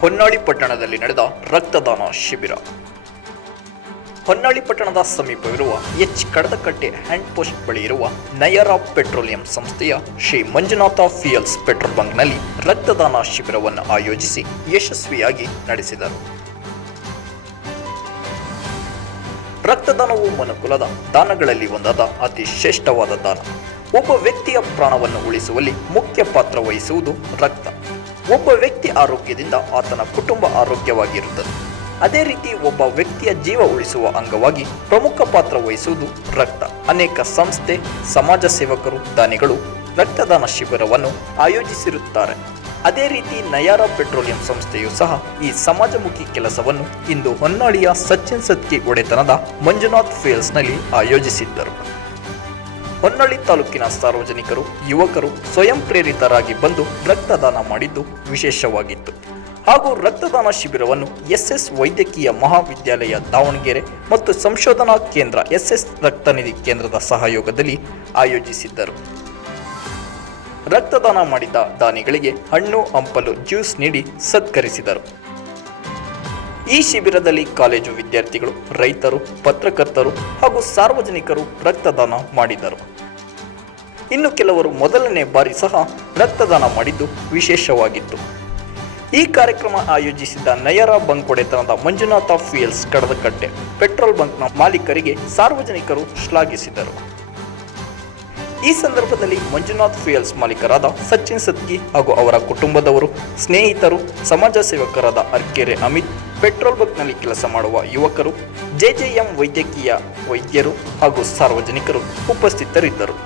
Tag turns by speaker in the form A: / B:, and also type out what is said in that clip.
A: ಹೊನ್ನಾಳಿ ಪಟ್ಟಣದಲ್ಲಿ ನಡೆದ ರಕ್ತದಾನ ಶಿಬಿರ. ಹೊನ್ನಾಳಿ ಪಟ್ಟಣದ ಸಮೀಪವಿರುವ ಎಚ್ ಕಡದಕಟ್ಟೆ ಹ್ಯಾಂಡ್ ಪೋಸ್ಟ್ ಬಳಿ ಇರುವ ನಯರಾ ಪೆಟ್ರೋಲಿಯಂ ಸಂಸ್ಥೆಯ ಶ್ರೀ ಮಂಜುನಾಥ ಫಿಯಲ್ಸ್ ಪೆಟ್ರೋಲ್ ಬಂಕ್ನಲ್ಲಿ ರಕ್ತದಾನ ಶಿಬಿರವನ್ನು ಆಯೋಜಿಸಿ ಯಶಸ್ವಿಯಾಗಿ ನಡೆಸಿದರು. ರಕ್ತದಾನವು ಮನುಕುಲದ ದಾನಗಳಲ್ಲಿ ಒಂದಾದ ಅತಿ ಶ್ರೇಷ್ಠವಾದ ದಾನ. ಒಬ್ಬ ವ್ಯಕ್ತಿಯ ಪ್ರಾಣವನ್ನು ಉಳಿಸುವಲ್ಲಿ ಮುಖ್ಯ ಪಾತ್ರ ವಹಿಸುವುದು ರಕ್ತ. ಒಬ್ಬ ವ್ಯಕ್ತಿ ಆರೋಗ್ಯದಿಂದ ಆತನ ಕುಟುಂಬ ಆರೋಗ್ಯವಾಗಿರುತ್ತದೆ. ಅದೇ ರೀತಿ ಒಬ್ಬ ವ್ಯಕ್ತಿಯ ಜೀವ ಉಳಿಸುವ ಅಂಗವಾಗಿ ಪ್ರಮುಖ ಪಾತ್ರ ವಹಿಸುವುದು ರಕ್ತ. ಅನೇಕ ಸಂಸ್ಥೆ, ಸಮಾಜ ಸೇವಕರು, ದಾನಿಗಳು ರಕ್ತದಾನ ಶಿಬಿರವನ್ನು ಆಯೋಜಿಸಿರುತ್ತಾರೆ. ಅದೇ ರೀತಿ ನಯಾರ ಪೆಟ್ರೋಲಿಯಂ ಸಂಸ್ಥೆಯು ಸಹ ಈ ಸಮಾಜಮುಖಿ ಕೆಲಸವನ್ನು ಇಂದು ಹೊನ್ನಾಳಿಯ ಸಚಿನ್ ಸತ್ಕಿ ಒಡೆತನದ ಮಂಜುನಾಥ್ ಫೇಲ್ಸ್ನಲ್ಲಿ ಆಯೋಜಿಸಿದ್ದರು. ಹೊನ್ನಾಳಿ ತಾಲೂಕಿನ ಸಾರ್ವಜನಿಕರು, ಯುವಕರು ಸ್ವಯಂ ಪ್ರೇರಿತರಾಗಿ ಬಂದು ರಕ್ತದಾನ ಮಾಡಿದ್ದು ವಿಶೇಷವಾಗಿತ್ತು. ಹಾಗೂ ರಕ್ತದಾನ ಶಿಬಿರವನ್ನು ಎಸ್ಎಸ್ ವೈದ್ಯಕೀಯ ಮಹಾವಿದ್ಯಾಲಯ ದಾವಣಗೆರೆ ಮತ್ತು ಸಂಶೋಧನಾ ಕೇಂದ್ರ ಎಸ್ಎಸ್ ರಕ್ತನಿಧಿ ಕೇಂದ್ರದ ಸಹಯೋಗದಲ್ಲಿ ಆಯೋಜಿಸಿದ್ದರು. ರಕ್ತದಾನ ಮಾಡಿದ ದಾನಿಗಳಿಗೆ ಹಣ್ಣು, ಹಂಪಲು, ಜ್ಯೂಸ್ ನೀಡಿ ಸತ್ಕರಿಸಿದರು. ಈ ಶಿಬಿರದಲ್ಲಿ ಕಾಲೇಜು ವಿದ್ಯಾರ್ಥಿಗಳು, ರೈತರು, ಪತ್ರಕರ್ತರು ಹಾಗೂ ಸಾರ್ವಜನಿಕರು ರಕ್ತದಾನ ಮಾಡಿದರು. ಇನ್ನು ಕೆಲವರು ಮೊದಲನೇ ಬಾರಿ ಸಹ ರಕ್ತದಾನ ಮಾಡಿದ್ದು ವಿಶೇಷವಾಗಿತ್ತು. ಈ ಕಾರ್ಯಕ್ರಮ ಆಯೋಜಿಸಿದ್ದ ನಯರ ಬಂಕ್ ಒಡೆತನದ ಮಂಜುನಾಥ ಫಿಯಲ್ಸ್ ಕಡದಕಟ್ಟೆ ಪೆಟ್ರೋಲ್ ಬಂಕ್ನ ಮಾಲೀಕರಿಗೆ ಸಾರ್ವಜನಿಕರು ಶ್ಲಾಘಿಸಿದರು. ಈ ಸಂದರ್ಭದಲ್ಲಿ ಮಂಜುನಾಥ್ ಫ್ಯೂಯಲ್ಸ್ ಮಾಲೀಕರಾದ ಸಚಿನ್ ಸತ್ಗಿ ಹಾಗೂ ಅವರ ಕುಟುಂಬದವರು, ಸ್ನೇಹಿತರು, ಸಮಾಜ ಸೇವಕರಾದ ಅರ್ಕೆರೆ ಅಮಿತ್, ಪೆಟ್ರೋಲ್ ಬಂಕ್ನಲ್ಲಿ ಕೆಲಸ ಮಾಡುವ ಯುವಕರು, ಜೆಜೆಎಂ ವೈದ್ಯಕೀಯ ವೈದ್ಯರು ಹಾಗೂ ಸಾರ್ವಜನಿಕರು ಉಪಸ್ಥಿತರಿದ್ದರು.